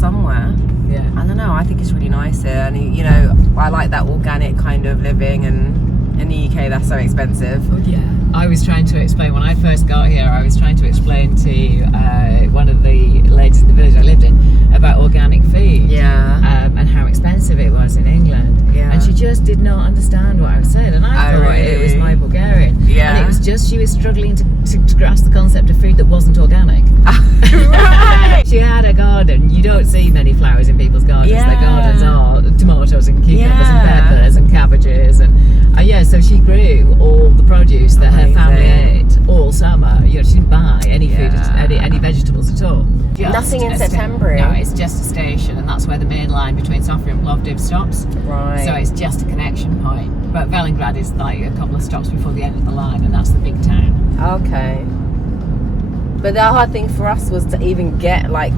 somewhere. Yeah. I don't know, I think it's really nice here, and you know, I like that organic kind of living, and in the UK that's so expensive. Yeah. I was trying to explain, when I first got here, I was trying to explain to one of the ladies in the village I lived in about organic food. Yeah. And how expensive it was in England. Yeah. And she just did not understand what I was saying. And I thought really? it was my Bulgarian. Yeah. And it was just, she was struggling to grasp the concept of food that wasn't organic. Right. She had a garden. You don't see many flowers in people's gardens. Yeah. Their gardens are tomatoes and cucumbers and Yeah. peppers and cabbages. And yeah, so she grew all the produce that her family ate all summer. You know, she didn't buy any food, any vegetables at all. Just Nothing in a September. No, it's just a station, and that's where the main line between Sofia and Plovdiv stops. Right. So it's just a connection point. But Velingrad is like a couple of stops before the end of the line, and that's the big town. Okay. But the hard thing for us was to even get like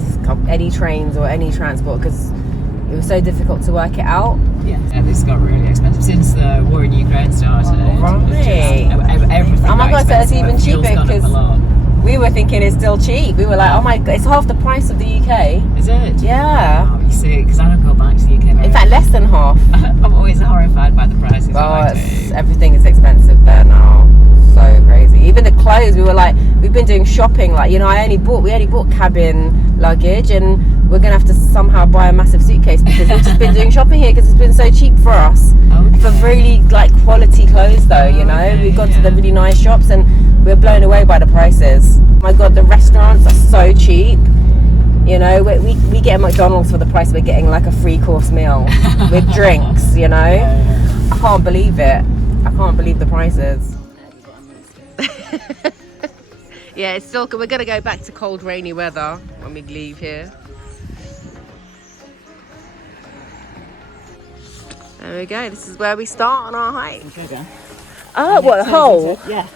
any trains or any transport, because it was so difficult to work it out. Yeah, and this got really expensive since the war in Ukraine started. Everything. Oh my God, so it's expensive, even but fuel's cheaper, gone up a because lot. we were thinking it's still cheap. We were like, oh my God, it's half the price of the UK. Is it? Yeah. Oh, you see, because I don't go back to the UK very In fact, less than half. I'm always horrified by the prices. Oh, everything is expensive there now. So crazy. Even the clothes, we were like, we've been doing shopping. Like, you know, we only bought cabin luggage, and we're gonna have to somehow buy a massive suitcase because we've just been doing shopping here because it's been so cheap for us. Okay. For really like quality clothes, though, you know, we've gone to the really nice shops and we're blown away by the prices. Oh my God, the restaurants are so cheap. You know, we get McDonald's for the price we're getting like a 3-course meal with drinks. You know, I can't believe it. I can't believe the prices. Yeah, it's still. We're gonna go back to cold, rainy weather when we leave here. There we go. This is where we start on our hike. Oh, what, a hole? Yeah.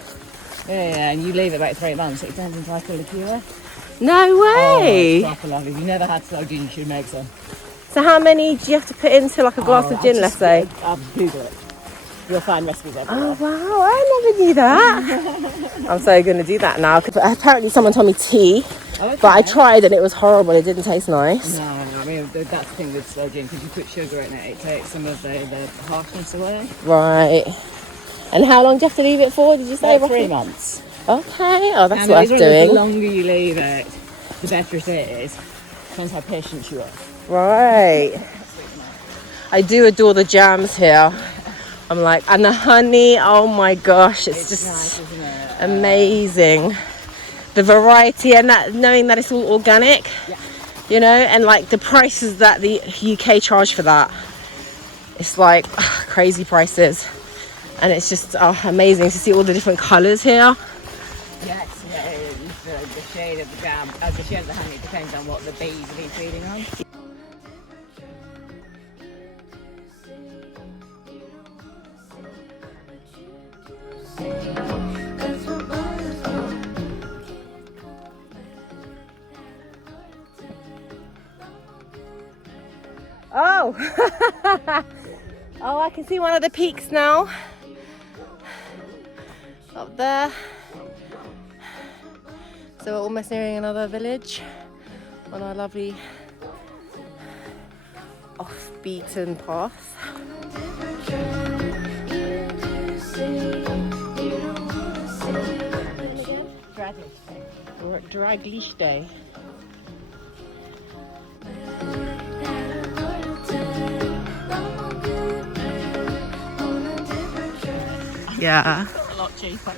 Yeah, and you leave it about 3 months, it turns into like a liqueur. No way. Oh, it's proper lovely. If you've never had slow gin, you should make some. So how many do you have to put into like a glass of gin, let's say? I'll Google it. You'll find recipes everywhere. Oh wow, I never knew that. I'm so going to do that now. Apparently someone told me tea, but I tried and it was horrible. It didn't taste nice. No, I mean, that's the thing with slow gin, because you put sugar in it, it takes some of the harshness away. Right. And how long do you have to leave it for, did you say? About 3 months. Okay, oh, that's and worth doing. The longer you leave it, the better it is. Depends how patient you are. Right. I do adore the jams here. I'm like, and the honey, oh my gosh, it's just nice, isn't it? Amazing. The variety, and that knowing that it's all organic, you know, and like the prices that the UK charge for that, it's like crazy prices, and it's just amazing to see all the different colours here. Yes, the shade of the jam, the shade of the honey depends on what the bees have been feeding on. Oh, oh, I can see one of the peaks now. Up there. So we're almost nearing another village on our lovely off-beaten path. Draglichte. Yeah. A lot cheaper.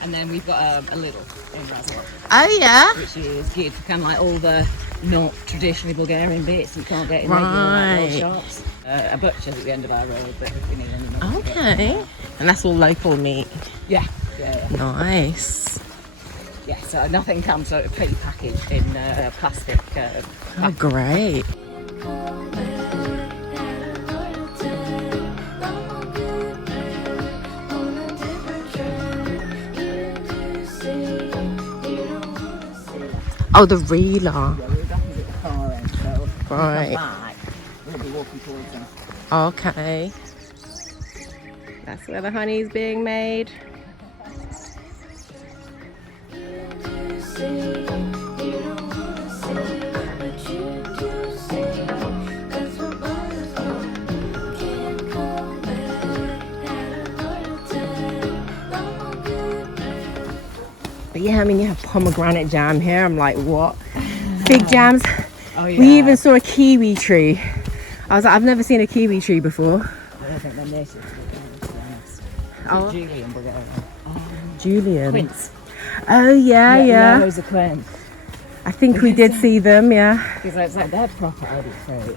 And then we've got a Lidl in Razor. Oh yeah. Which is good for kind of like all the not traditionally Bulgarian bits you can't get in regular like, shops. A butcher's at the end of our road, but if we need any more. Okay. And that's all local meat. Yeah. Nice. Yeah, so nothing comes sort of pre-packaged in plastic. Oh, great. Oh, the reeler. Yeah, we're back at the far end, so right. Back, we'll be walking towards them. Okay. That's where the honey's being made. But yeah, I mean, you have pomegranate jam here. I'm like, what? Fig jams. Oh, yeah. We even saw a kiwi tree. I was like, I've never seen a kiwi tree before. I don't think they're native to Bulgaria, to be honest. Oh. Julian, Bulgaria. Julian. Quince. Oh, yeah. Loads of quince. I think we did see them, yeah. Because it's like they're proper Aldi fruit.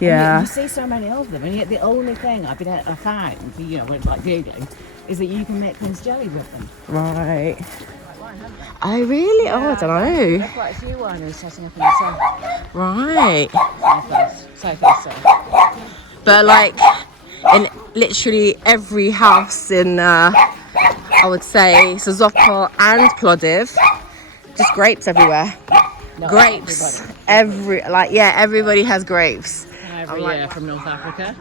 Yeah. You see so many of them, and yet the only thing I found, you know, when like googling, is that you can make quince jelly with them. Right. Oh, really? Oh, I don't know. There are quite a few wineries setting up in the south. Right. South. But like in literally every house in, I would say, Sozopol and Plovdiv, just grapes everywhere. No, Grapes. Everybody has grapes. Every year from North Africa.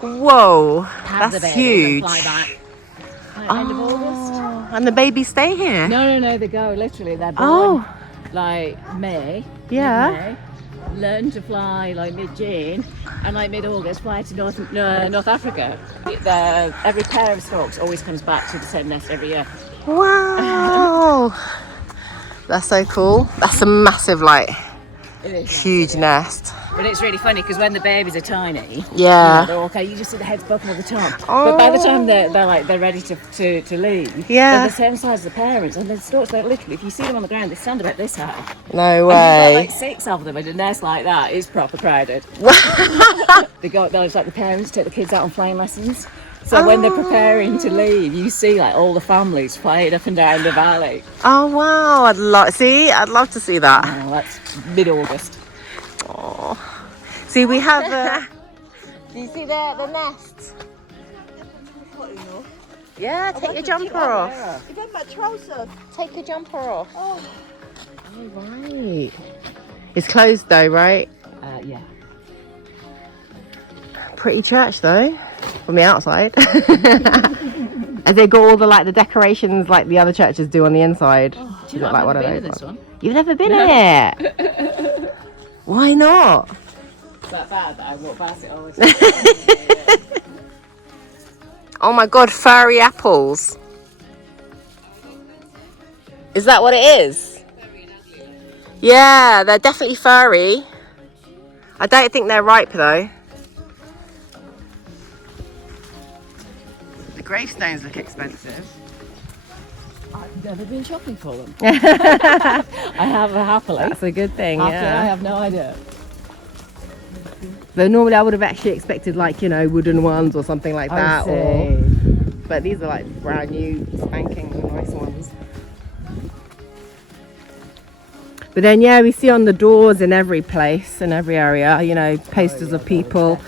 Whoa, Have the that's babies huge. and fly back. End of August. And the babies stay here? No, they go literally. They're born like May. Yeah. Mid-May, learn to fly like mid-June, and like mid-August fly to North Africa. Every pair of storks always comes back to the same nest every year. Wow. That's so cool. That's a massive, like, huge nest. But it's really funny because when the babies are tiny, Yeah. they're okay. You just see the heads popping at the top. Oh. But by the time they're ready to leave, Yeah. they're the same size as the parents. And the storks, like literally, if you see them on the ground, they stand about this high. No And way. you've got like 6 of them in a nest like that. It's proper crowded. They'll like the parents take the kids out on flying lessons. So when they're preparing to leave, you see like all the families flying up and down the valley. Oh wow! I'd love to see that. Oh, that's mid-August. Oh, see, we have. Do you see the nests? Yeah, take your jumper off. You got my trousers. Take your jumper off. Oh, right. It's closed though, right? Yeah. Pretty church though, from the outside. Have they got all the decorations like the other churches do on the inside? Oh, do you know, I've never been to this one. You've never been in it? Why not? It's that bad that I walk past it all the time. Oh my god, furry apples. Is that what it is? Yeah, they're definitely furry. I don't think they're ripe though. The gravestones look expensive. I've never been shopping for them. I have happily. That's a good thing, I yeah. have no idea. Though normally I would have actually expected wooden ones or something like that. But these are like brand new, spanking nice ones. But then yeah, we see on the doors in every place, in every area, posters of people.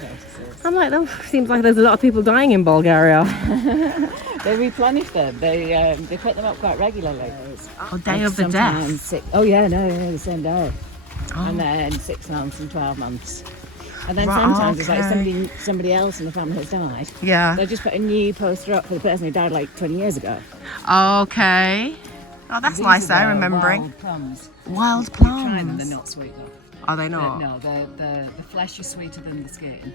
I'm like, oh, seems like there's a lot of people dying in Bulgaria. They replenish them. They put them up quite regularly. Oh, Day of the Death. The same day. And then 6 months and 12 months. And then sometimes it's like somebody else in the family has died. Yeah. They just put a new poster up for the person who died like 20 years ago. Okay. Oh, that's nice though, remembering. Wild plums. Wild I've plums. tried them, they're not sweet though. Are they not? No, the flesh is sweeter than the skin.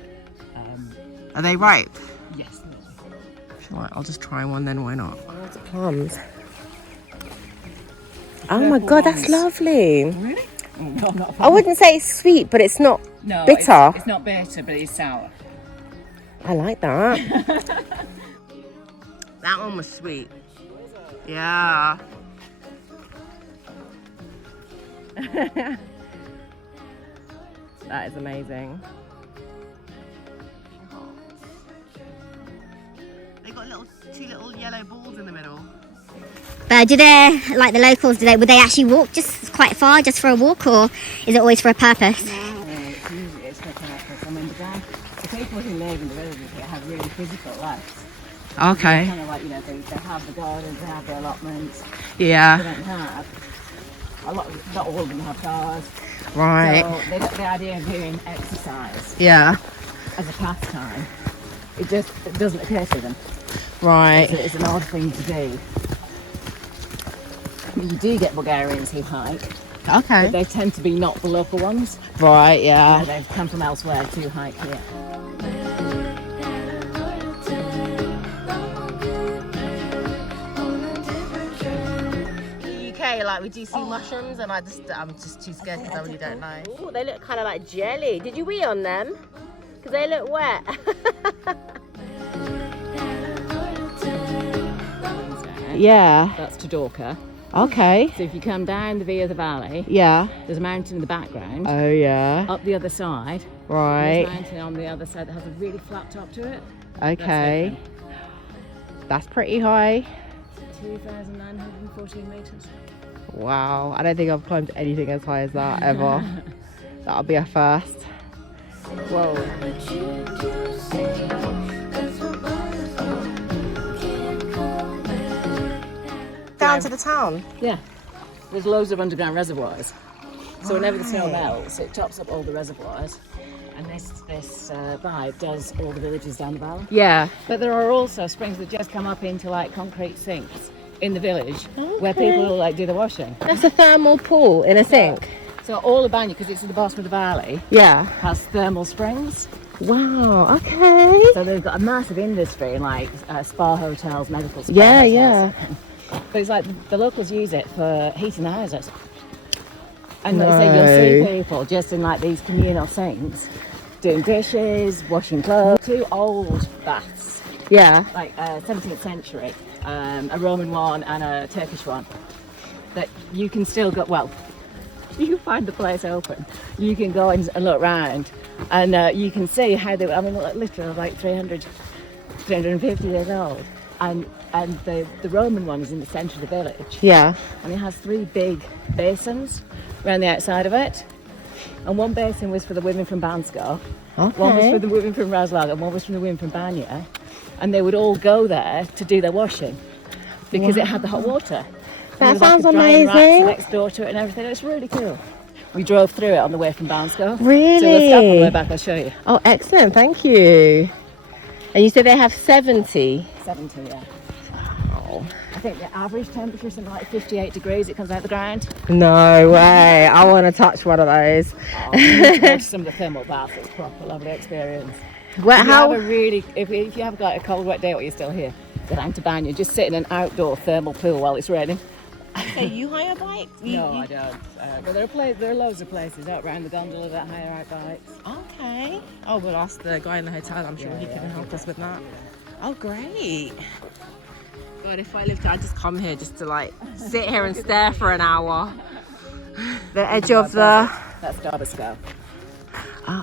Are they ripe? Yes. Right, I'll just try one then, why not? Lots of plums. Oh my god, that's lovely. Really? No, not I wouldn't say it's sweet, but it's not bitter. It's not bitter, but it's sour. I like that. That one was sweet. Yeah. That is amazing. They got two little yellow balls in the middle. But do they, like the locals, would they actually walk just quite far just for a walk, or is it always for a purpose? No, it's for purpose. I mean, the people who live in the villages here have really physical lives. Okay. Kind of like, they have the gardens, they have the allotments. Yeah. They don't have not all of them have cars. Right. So they got the idea of doing exercise Yeah. as a pastime. It doesn't occur to them. Right. It's an odd thing to do. You do get Bulgarians who hike, Okay. but they tend to be not the local ones. Right, yeah. They've come from elsewhere to hike here. The UK way, like, would you see mushrooms? And I'm just too scared because I really don't know. Oh, they look kind of like jelly. Did you eat on them? Because they look wet. Yeah. That's Dobarsko. Okay. So if you come down the Via the Valley, Yeah. there's a mountain in the background. Oh, yeah. Up the other side, Right. there's a mountain on the other side that has a really flat top to it. Okay. That's pretty high. 2,914 metres. Wow. I don't think I've climbed anything as high as that ever. That'll be a first. Whoa. Down to the town. Yeah. There's loads of underground reservoirs. So whenever the snow melts, it tops up all the reservoirs. And this vibe does all the villages down the valley. Yeah. But there are also springs that just come up into like concrete sinks in the village where people will like do the washing. That's a thermal pool in a sink. So all of Banya, because it's at the bottom of the valley, Yeah. has thermal springs. Wow. Okay. So they've got a massive industry in like spa hotels, medical spa Yeah, hotels. yeah. But it's like the locals use it for heating the houses. And like I say, you'll see people just in like these communal sinks doing dishes, washing clothes. 2 old baths, Yeah. like 17th century, a Roman one and a Turkish one, that you can still go, well, you can find the place open. You can go and look around and you can see how they, I mean, literally like 350 years old. And the Roman one is in the centre of the village. Yeah. And it has 3 big basins around the outside of it. And one basin was for the women from Bansko, one was Okay. for the women from Razlag, and one was for the women from Banya. And they would all go there to do their washing because it had the hot water. That And there was sounds like a drying rack amazing. next door to it and everything. It's really cool. We drove through it on the way from Bansko. Really? So we'll stop on the way back, I'll show you. Oh, excellent. Thank you. And you said they have 70. 70, yeah. Oh. I think the average temperature is something like 58 degrees. It comes out the ground. No way. I want to touch one of those. Oh, you need to go to some of the thermal baths. It's a proper lovely experience. Well, If you how? have a really, if you have got a cold wet day while you're still here, go down to Banya. Just sit in an outdoor thermal pool while it's raining. So you hire bikes? No, I don't. But there are loads of places out around the gondola that hire out bikes. Okay. Oh, we'll ask the guy in the hotel. I'm sure he can help us with that. Oh, great. God, if I lived here, I'd just come here just to like sit here and stare for an hour. The edge of the. That's Dobarsko.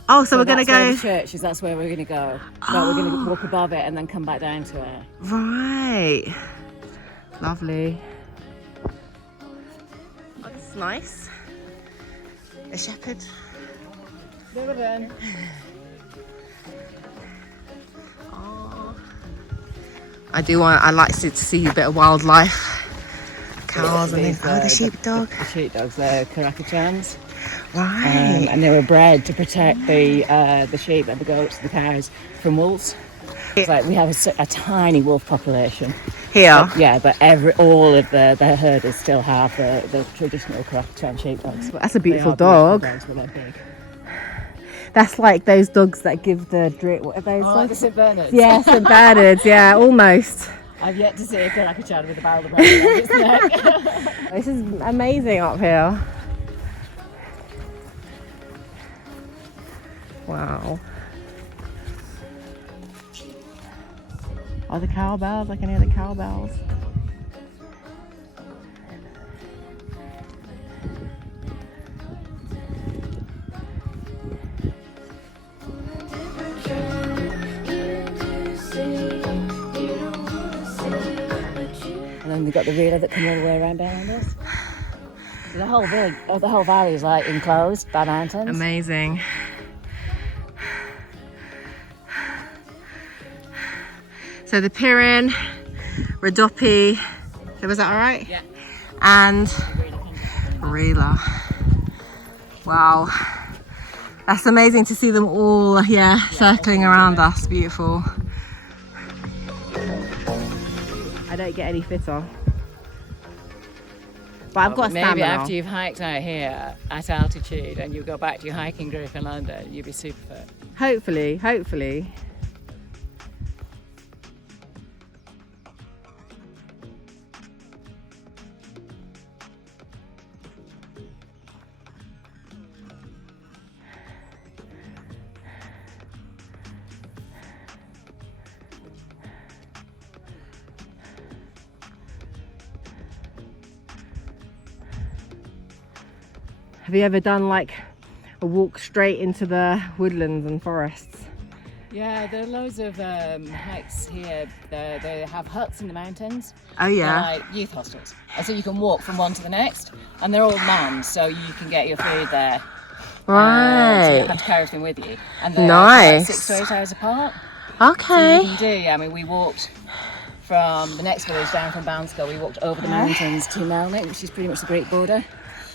Oh, so we're that's gonna where go. the church is. That's where we're gonna go. But we're gonna walk above it and then come back down to it. Right. Lovely. Oh, this is nice. A shepherd. Oh. I like to see a bit of wildlife. Cows and things. Oh, the sheepdog. The sheepdogs, they're Karakachans. Right. And they were bred to protect the sheep and the goats, the cows from wolves. It's like we have a tiny wolf population. Here. Yeah, but all of the herders still have the traditional Karakachan sheepdogs. That's a beautiful They are dog. beautiful dogs, but they're big. That's like those dogs that give the drip. What are those Oh, dogs? the St. Bernards. Yeah, St. Bernards. Yeah, almost. I've yet to see a Karakachan with a barrel around its neck. This is amazing up here. Wow. Oh, the cowbells. I can hear the cowbells. And then we've got the relay that come all the way around behind us. So the whole village, the whole valley is like enclosed by mountains. Amazing. So the Pirin, Rodopi, was that all right? Yeah. And Rila. Wow. That's amazing to see them all, circling around us. Beautiful. I don't get any fitter. But I've got Maybe stamina. after you've hiked out here at altitude and you go back to your hiking group in London, you'll be super fit. Hopefully. Have you ever done like a walk straight into the woodlands and forests? Yeah, there are loads of hikes here. They have huts in the mountains. Oh yeah. They're like youth hostels. And so you can walk from one to the next. And they're all manned, so you can get your food there. So you Right. don't have to carry everything with you. And they're Nice. 6 to 8 hours apart. Okay. So you can do, yeah, I mean, we walked from the next village down from Bansko. We walked over the mountains to Melnik, which is pretty much the Great Border.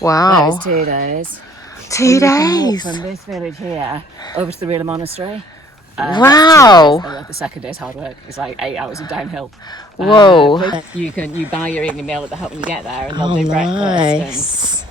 That Wow. was 2 days. 2 You can walk days. from this village here over to the real monastery. Wow. That's 2 days. The second day's hard work. It's like 8 hours of downhill. Whoa. But you buy your evening meal at the hut when you get there, and they'll Oh, do breakfast. nice.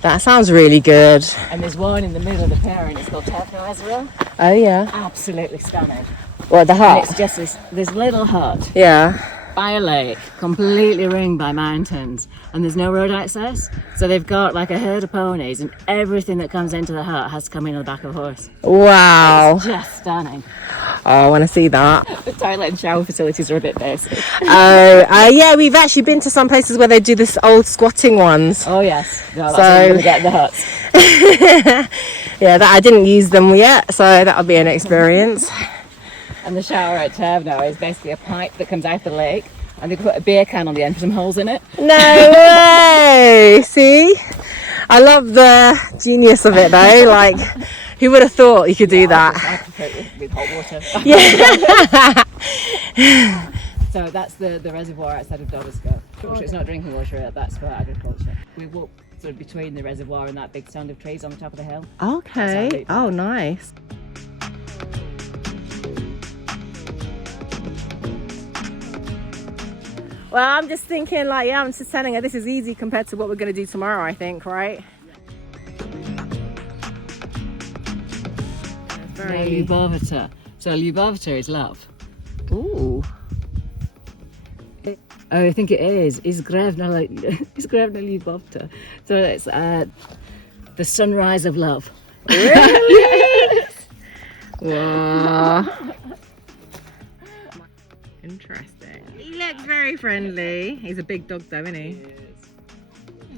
That sounds really good. And there's one in the middle of the clearing. It's called Tevno Reservoir. Oh yeah. Absolutely stunning. What, the And hut? it's just this little hut Yeah. by a lake, completely ringed by mountains, and there's no road access. So they've got like a herd of ponies, and everything that comes into the hut has to come in on the back of a horse. Wow. Just stunning. Oh, I want to see that. The toilet and shower facilities are a bit basic. Oh, yeah, we've actually been to some places where they do this old squatting ones. Oh yes, no, that's So- where you're gonna get the huts. Yeah, that I didn't use them yet, so that'll be an experience. And the shower at Tevno is basically a pipe that comes out the lake, and they put a beer can on the end with some holes in it. No way! See? I love the genius of it though. Like, who would have thought you could do that? I prefer it with hot water. Yeah. So that's the reservoir outside of Dobarsko. It's not drinking water, that's for agriculture. We walk sort of between the reservoir and that big stand of trees on the top of the hill. Okay. Oh, nice. Well, I'm just thinking, like, yeah, I'm just telling her this is easy compared to what we're going to do tomorrow, I think, right? Very... Ljubovita. So Ljubovita is love. Ooh. Oh, I think it is. Izgrevna Ljubovita. So it's the sunrise of love. Really? Wow. Interesting. He looks very friendly. He's a big dog though, isn't he?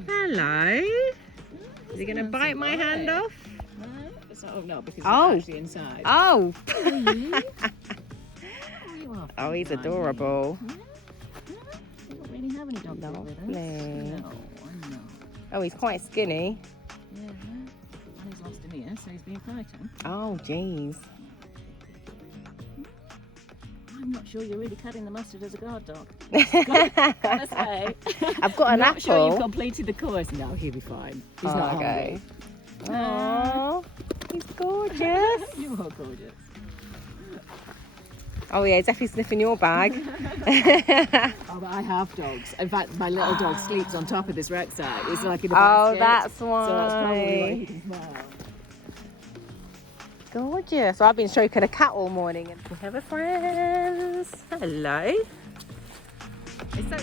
Hello. Is he going to bite my hand off? No, because Oh. it's actually inside. Oh. You are Oh, he's adorable. You don't really have any dogs with us. Lovely. No, I know. Oh, he's quite skinny. Yeah. And he's lost an ear, so he's been fighting. Oh, jeez. I'm not sure you're really cutting the mustard as a guard dog. Gotta say. I've got an Not sure you've apple. completed the course. No, he'll be fine. He's Oh, not okay. hungry. Aww, he's gorgeous. You are gorgeous. Oh yeah, he's definitely sniffing your bag. Oh, but I have dogs. In fact, my little dog sleeps on top of this rucksack. It's like in a Oh, basket. that's So that's probably why why. he can smell. Gorgeous. So I've been stroking a cat all morning. And we have a friends. Hello. It's so...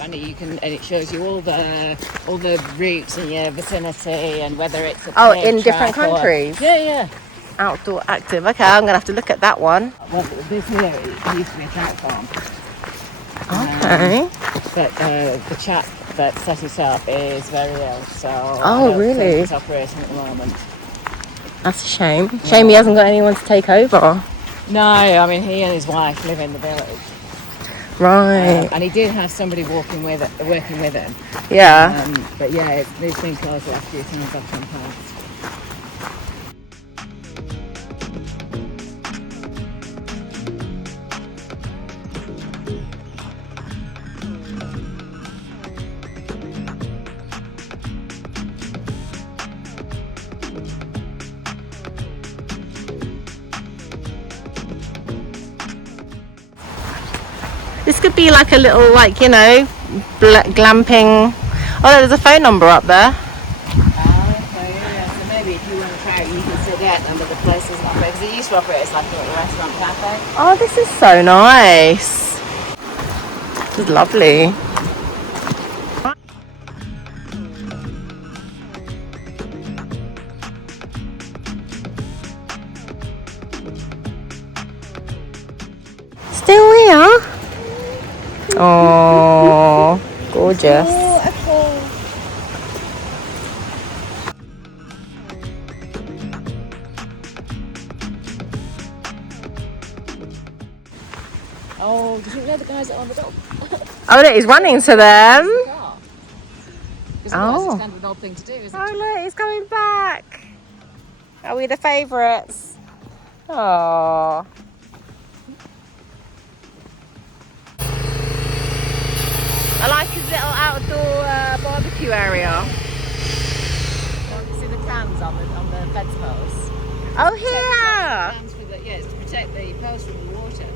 And you can, and it shows you all the routes in your vicinity and whether it's a Oh, pig in different track or- countries? Yeah. Outdoor active. Okay, I'm gonna have to look at that one. Well, this here it used to be a trout farm. Okay. But the chap that set it up is very ill, so Oh, I don't think really? it's operating at the moment. That's a shame. Shame he hasn't got anyone to take over. No, I mean he and his wife live in the village, Right. and he did have somebody working with him. Yeah. But yeah, it's been closed the last few times I've come past. This could be like a little, like, you know, glamping. Oh, there's a phone number up there. Okay, yeah. So maybe if you want to try it, you can still get them, but the place isn't operating because it used to operate as like a restaurant cafe. Oh, this is so nice. This is lovely. Still here? Oh, gorgeous. on the dog. Oh, look, he's running to them. Because otherwise it's kind of an odd thing to do, isn't it? Oh, look, he's coming back. Are we the favourites? Oh. I like his little outdoor barbecue area. You see the cans on the fence posts? Oh, here! It's to protect the posts from the water.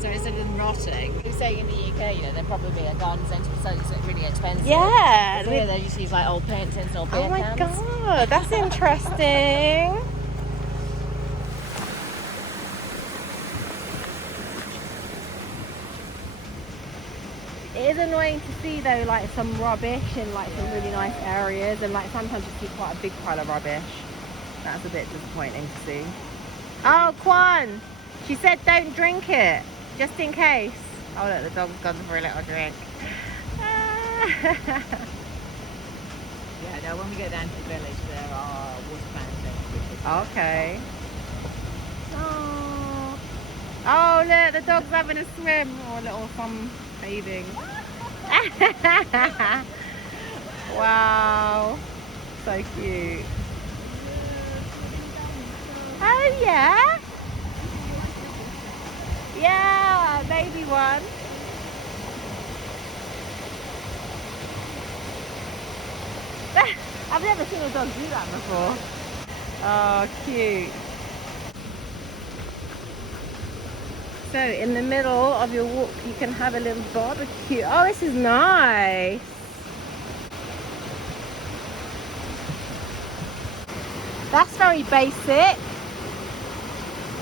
So instead of them rotting, we say in the UK, they're probably a garden centre, so it's really expensive. Yeah. But here they just use like old paint tins and old beer Oh my cans. god, that's interesting. It is annoying to see though, like some rubbish in like some really nice areas, and like sometimes you see quite a big pile of rubbish. That's a bit disappointing to see. Oh, Kwan! She said don't drink it, just in case. Oh look, the dog's gone for a little drink. Yeah, no, when we go down to the village, there are water fountains. Okay. Oh. Oh look, the dog's having a swim. Or a little fun bathing. Wow. So cute. Oh yeah. Yeah, baby one. I've never seen a dog do that before. Oh, cute. So in the middle of your walk, you can have a little barbecue. Oh, this is nice. That's very basic.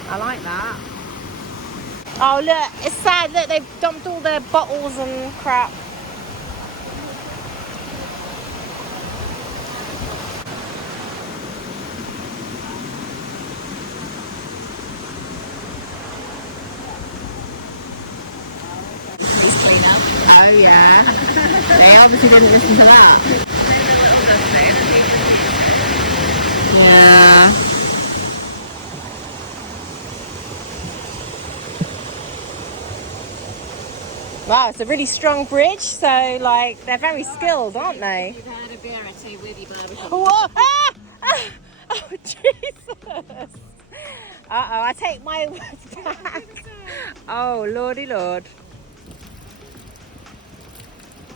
I like that. Oh look, it's sad that they've dumped all their bottles and crap. Oh yeah. They obviously didn't listen to that. Yeah. Wow, it's a really strong bridge, so like they're very skilled, aren't they? You've had a beer or two with your barbecue. What? Ah! Ah! Oh Jesus! Uh-oh, I take my words back. Oh lordy lord.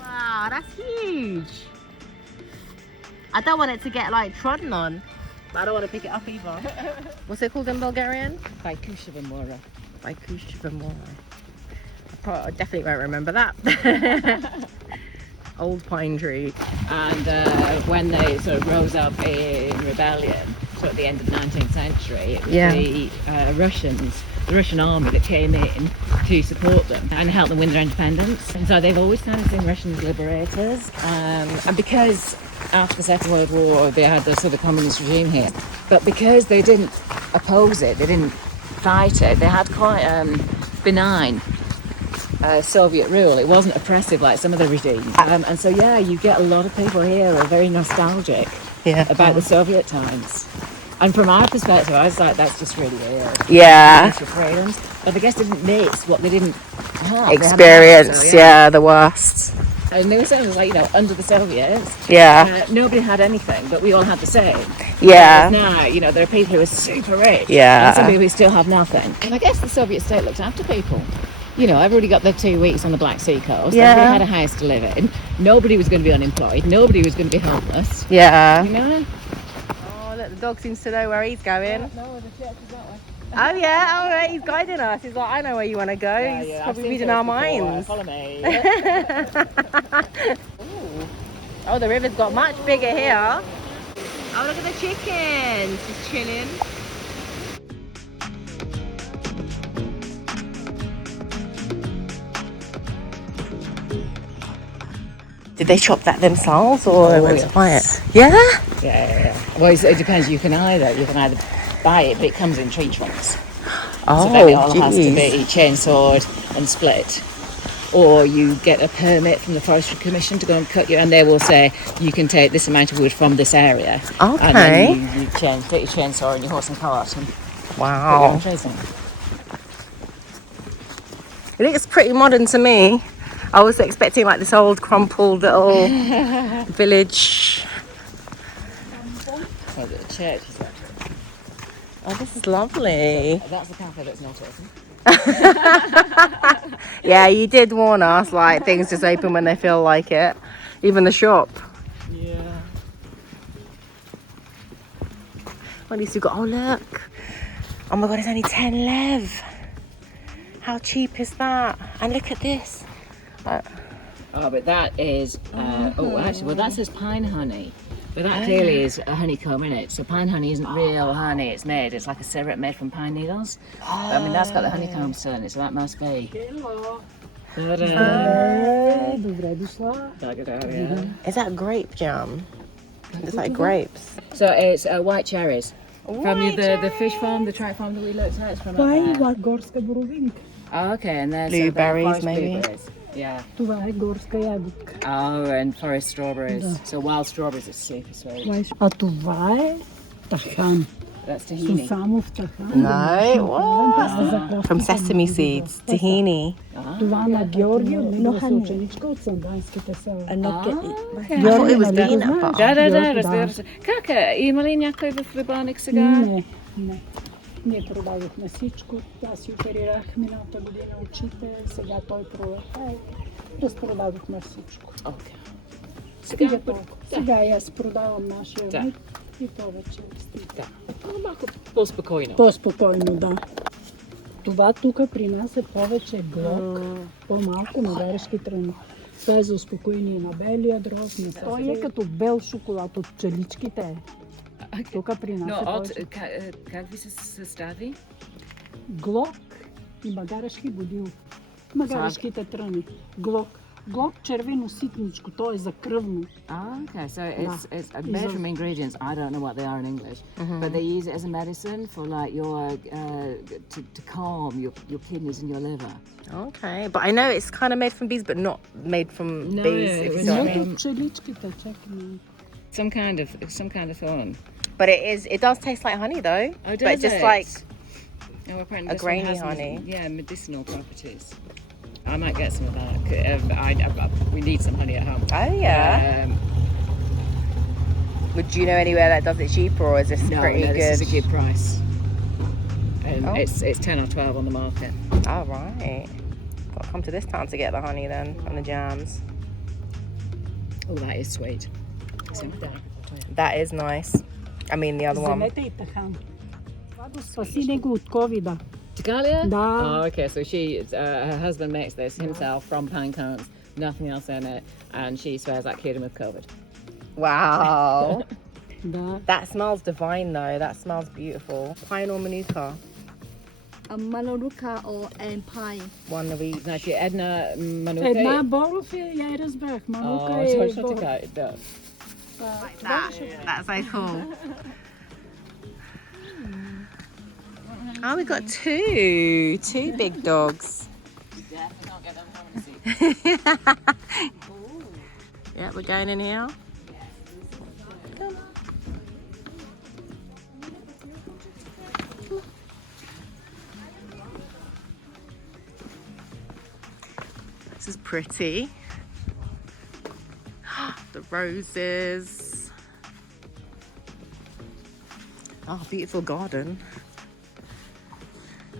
Wow, that's huge. I don't want it to get like trodden on, but I don't want to pick it up either. What's it called in Bulgarian? Baikushevamora. Baikushevamora. I definitely won't remember that. Old pine tree. And when they sort of rose up in rebellion, so at the end of the 19th century, it was the Russians, the Russian army that came in to support them and help them win their independence. And so they've always kind of seen Russians as liberators. And because after the Second World War they had the sort of communist regime here, but because they didn't oppose it, they didn't fight it, they had quite benign Soviet rule. It wasn't oppressive like some of the regimes. And so yeah, you get a lot of people here who are very nostalgic about the Soviet times. And from our perspective, I was like, that's just really weird. Yeah. Freedoms. But I guess they didn't miss what they didn't have. Experience, yeah, the worst. And they were saying, like, under the Soviets, nobody had anything, but we all had the same. Yeah. Whereas now, there are people who are super rich. Yeah. And some people who still have nothing. And I guess the Soviet state looked after people. Everybody got their 2 weeks on the Black Sea coast. Yeah. Everybody had a house to live in. Nobody was going to be unemployed. Nobody was going to be homeless. Yeah. Oh, look, the dog seems to know where he's going. No, the church is that way. Oh yeah, all right, he's guiding us. He's like, I know where you want to go. He's probably reading our minds. Follow me. Oh, the river's got much bigger here. Oh, look at the chickens, just chilling. Did they chop that themselves or they went to buy it? Yeah? Yeah. Well, it depends. You can either buy it, but it comes in tree trunks. Oh, so then it all has to be chainsawed and split. Or you get a permit from the Forestry Commission to go and cut you, and they will say you can take this amount of wood from this area. Okay. And then you get your chainsaw and your horse and cart and wow. put your trees in. It looks pretty modern to me. I was expecting like this old crumpled little village. Oh, the church is that. Oh, this is lovely. That's the cafe that's not open. Yeah, you did warn us, like things just open when they feel like it. Even the shop. Yeah. At least you got, oh look. Oh my god, it's only 10 lev. How cheap is that? And look at this. Oh, but that is, oh, actually, well, that says pine honey. But that clearly is a honeycomb in it. So pine honey isn't real honey, it's like a syrup made from pine needles. But, I mean, that's got the honeycomb still in it, so that must be. Hello. Ta-da. Is that grape jam? It's like grapes. So it's white cherries. From the fish farm, the trout farm that we looked at, it's from up Това е there. горска боровинка. Oh, okay, and there's Blueberries, forest maybe? blueberries. Yeah. Това е горска ягодка. Oh, and forest strawberries. Да. So wild strawberries are super sweet. А това е тахан. That's tahini. Сусамов тахан. No, what? From sesame seeds, tahini. Това на Георги, от негова съученичка от Санданските села. I thought it was peanut butter. Да, разбира се. Как е? Има ли някой в Рибаник сега? Не. Ние продадохме всичко. Аз си оперирах миналата година очите, сега той пролета и разпродадохме всичко. Okay. Стига толкова. Сега и аз продавам нашия Да. вид и повече стига. Да. Малко по-спокойно. По-спокойно, да. Това тук при нас е повече глок, по-малко на варешки тръни. Това е за успокоение на белия дроб. Той е като бел шоколад от пчеличките. Тук при нас No, е от, повече как ви се състави? глок и магарешки бодил. Магарешките тръни. Глок. Глок червено ситничко, то е за кръвно. Okay, so it's made from ingredients. I don't know what they are in English, but they use it as a medicine for like your to calm your kidneys and your liver. Okay, but I know it's kind of made from bees, but not made from No, bees. If you it's see what I not. mean. От пчеличките, чакай. Some kind of fun. But it does taste like honey though. Oh, but does just it? like Oh, apparently a this one grainy has honey. Yeah, medicinal properties. I might get some of that. We need some honey at home. oh yeah. Would you know anywhere that does it cheaper, or is this pretty no, good? this is a good price. And Oh. it's 10 or 12 on the market. Oh right. Got to come to this town to get the honey then and the jams. Oh, that is sweet. That is nice. I mean the other one. Вземете и тахан. Това го спаси него от ковида. Tigalia? Da. Oh, okay. So her husband makes this himself from pine cones, nothing else in it, and she swears that cured him with COVID. Wow. Да. That smells divine though. That smells beautiful. Pine or manuka? Maloruka or pie. One of each. Значи една манука. Една боров е, я я разбрах. Манука Oh, е точно боров. така. Да. That's so cool. Oh, we got two big dogs. Definitely not get them from the sea. Yeah, we're going in here. This is pretty. The roses. Oh, beautiful garden.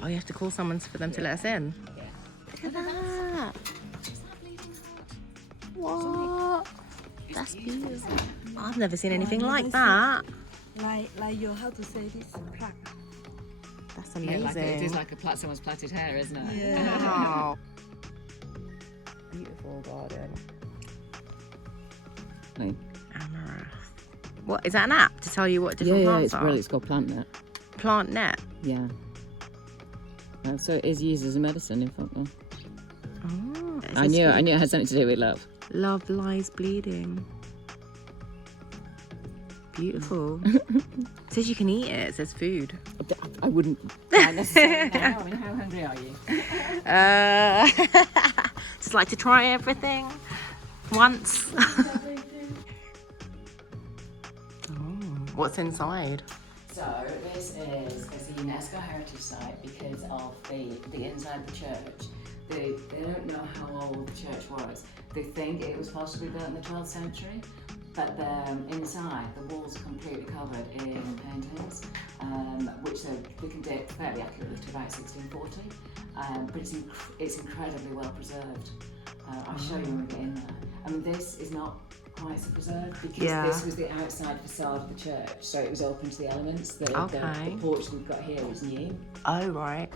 Oh, you have to call someone for them to let us in? Yeah. Look at that. What? That's beautiful. I've never seen anything like that. Like your, how to say this, crack. That's Yeah, amazing. it is like someone's plaited hair, isn't it? Yeah. Wow. Beautiful garden. Amaranth. What, is that an app to tell you what different plants are? It's called PlantNet. Plant net. Yeah. So it is used as a medicine, in fact. Though. Oh, I knew it had something to do with love. Love lies bleeding. Beautiful. It says you can eat it. It says food. I wouldn't necessarily now. I mean, how hungry are you? Just like to try everything once. What's inside? So this is a UNESCO heritage site because of the inside the church. They don't know how old the church was. They think it was possibly built in the 12th century, but inside the walls are completely covered in paintings, which they can date fairly accurately to about 1640. But it's incredibly well preserved. I'll show you when we get in there. I mean, this is not quite so preserved because this was the outside facade of the church, so it was open to the elements. The porch we've got here is new. Oh, right.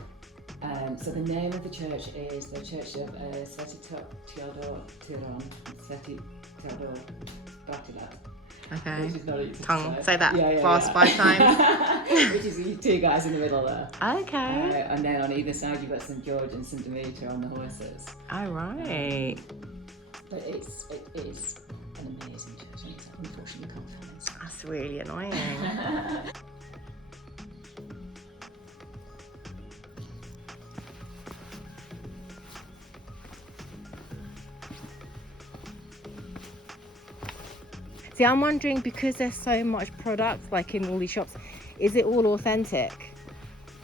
So the name of the church is the Church of Sveti Teodor Tiron, Sveti Teodor Bratilat. Okay. Which is not easy to Tongue. Say that fast 5 times. Which is you two guys in the middle there. Okay. And then on either side you've got St George and St Demeter on the horses. All right. But it is an amazing church. And it's unfortunately can't find it. That's really annoying. See, I'm wondering, because there's so much product like in all these shops, is it all authentic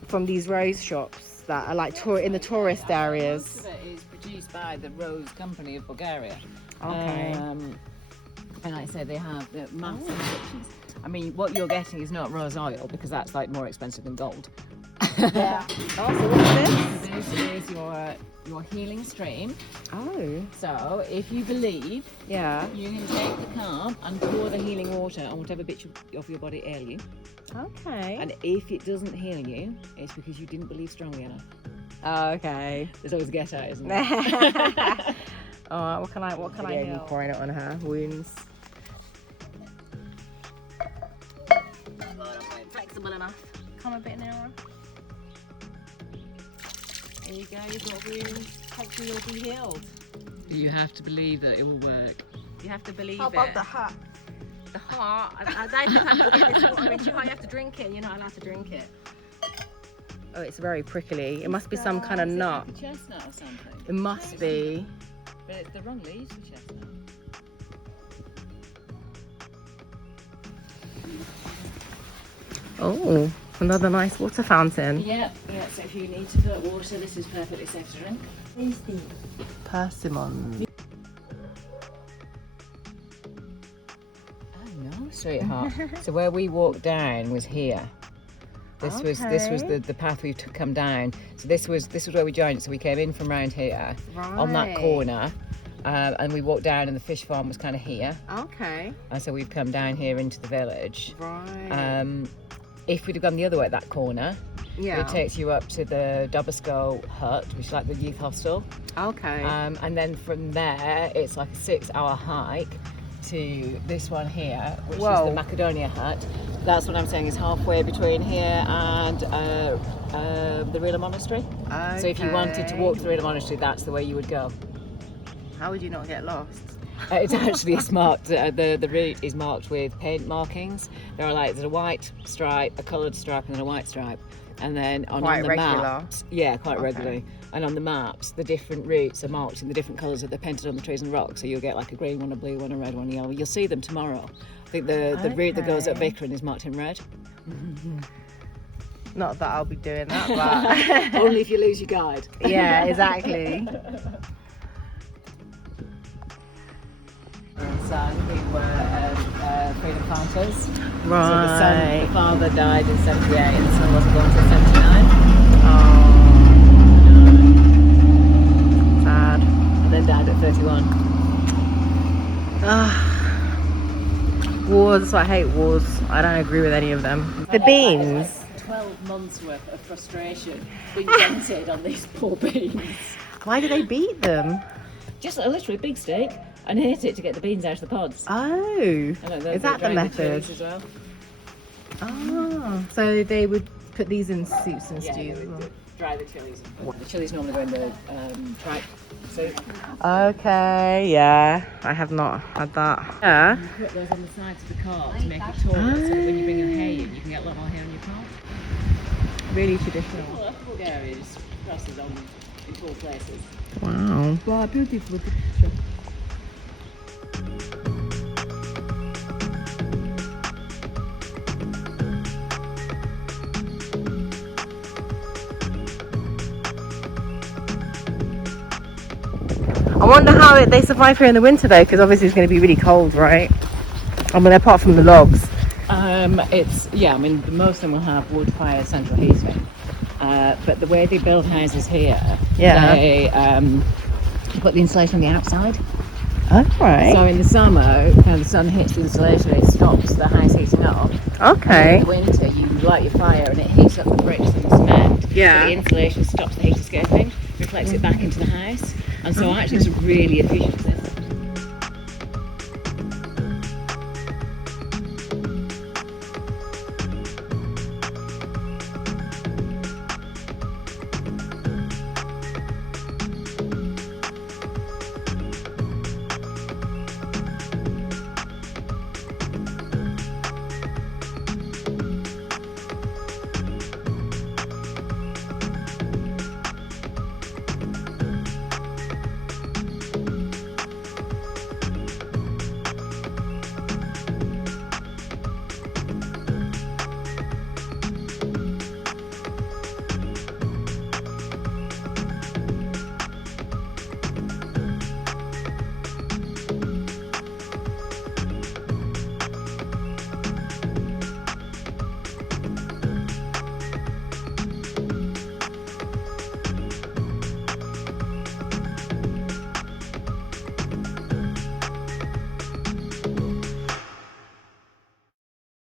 from these rose shops that are like in the tourist areas? Most of it is produced by the Rose Company of Bulgaria. Okay. And like I say, they have the massive sections. I mean, what you're getting is not rose oil because that's like more expensive than gold. Yeah. Oh, so what's this? This is your healing stream. Oh. So if you believe, Yeah. you can take the cup and pour the healing water on whatever bit of your body ail you. Okay. And if it doesn't heal you, it's because you didn't believe strongly enough. Oh, okay. There's always a get out, isn't there? Alright, what can I heal? Pouring it on her wounds. God, I'm not flexible enough. Come a bit nearer. There you go, you've got wounds. Hopefully you'll be healed. You have to believe that it will work. You have to believe How about the heart? The heart? I don't think I can get this water into your heart. You have to drink it. You're not allowed to drink it. Oh, it's very prickly. It must be some kind of nut. Like a chestnut or something. It must be. But it's the wrong leaves for chestnut. Oh, another nice water fountain. Yeah, so if you need to put water, this is perfectly safe to drink. Tasty. Persimmon. Oh no, sweetheart. So where we walked down was here. This was the path we've come down. So this was where we joined. So we came in from round here on that corner, and we walked down, and the fish farm was kind of here. Okay. And so we've come down here into the village. Right. If we'd have gone the other way at that corner, Yeah. it takes you up to the Dobarsko hut, which is like the youth hostel. Okay. And then from there, it's like a 6-hour hike to this one here, which is the Macedonia hut. That's what I'm saying is halfway between here and the Rila Monastery. Okay. So if you wanted to walk to the Rila Monastery, that's the way you would go. How would you not get lost? It's actually it's marked. The route is marked with paint markings. There's a white stripe, a coloured stripe, and then a white stripe. And then on the maps, quite regularly. And on the maps, the different routes are marked in the different colours that they're painted on the trees and rocks. So you'll get like a green one, a blue one, a red one, a yellow. You'll see them tomorrow. I think the route that goes up Vikran is marked in red. Not that I'll be doing that, but Only if you lose your guide. yeah, exactly. Son who were freedom fighters. Right. So the father died in 78 and the son wasn't born until 79. Oh. Sad. And then died at 31. Wars, I hate wars. I don't agree with any of them. The beans. Like 12 months worth of frustration being vented on these poor beans. Why do they beat them? Just literally a big steak and hit it to get the beans out of the pods. Oh, is that the method? As well. Oh, so they would put these in soups and stews as well. Dry the chilies. The chilies normally go in the tripe soup. Okay, yeah, I have not had that. Yeah. You put those on the sides of the cart to make it taller, so that when you bring your hay in, you can get a lot more hay on your cart. Really traditional. Well, Bulgaria just crosses on in tall places. Wow. Wow, beautiful. wonder how they survive here in the winter though, because obviously it's going to be really cold, right? I mean, apart from the logs. I mean, most of them will have wood-fired central heating, but the way they build houses here, they put the insulation on the outside. Oh, right. So in the summer, when the sun hits the insulation, it stops the house heating up. Okay. In the winter, you light your fire and it heats up the bricks and the cement. Yeah. So the insulation stops the heat escaping, reflects it back into the house, and so actually it's really efficient.